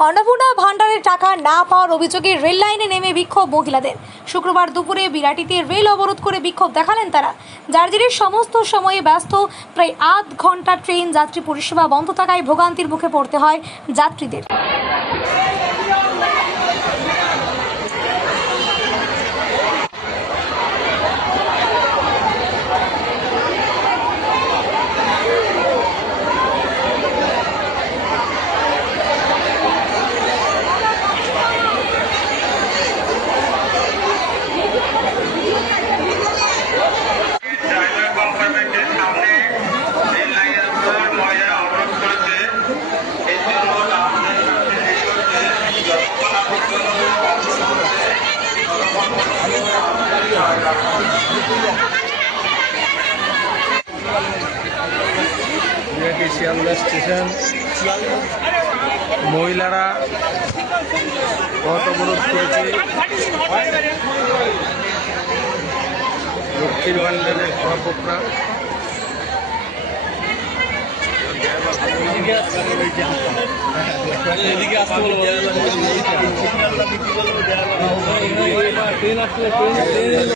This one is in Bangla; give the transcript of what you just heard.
অন্নপূর্ণা ভান্ডারের টাকা না পাওয়ার অভিযোগে রেল লাইনে নেমে বিক্ষোভ মহিলাদের। শুক্রবার দুপুরে বিরাটিতে রেল অবরোধ করে বিক্ষোভ দেখালেন তারা। জার্জিরের সমস্ত সময়ে ব্যস্ত প্রায় আধ ঘন্টা ট্রেন যাত্রী পরিষেবা বন্ধ থাকায় ভোগান্তির মুখে পড়তে হয় যাত্রীদের। শিয়ালদা স্টেশন মহিলারা পথ অবরোধ করেছে। লক্ষ্মীর ভান্ডারের সভাপকরা এদিকে আসতে বলবো।